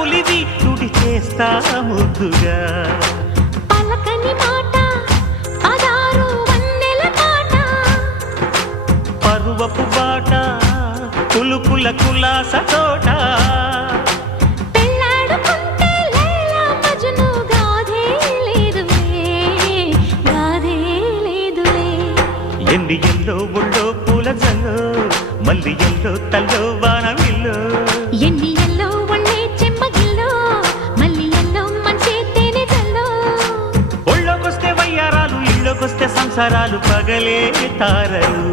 ఉలివి తుడి చేస్తా ముద్దుగా పలకని మాట పదారు వన్నెల మాట పరువపు బాట కులుకుల కులాస తోట పెళ్ళాడుకుంటే లైలా మజ్ను గాథే లేదులే గాథే లేదులే ఎన్ని ఎల్లో ఒళ్ళో పూల జల్లో మల్లి ఎల్లో తల్లో వానవిల్లో ఎన్ని ఎల్లో ఒళ్ళే చెమ్మగిల్లో మల్లి ఎల్లో మంచి తేనె జల్లో ఒళ్ళోకొస్తే వయ్యారాలు ఇళ్ళోకొస్తే సంసారాలు పగలే తారలు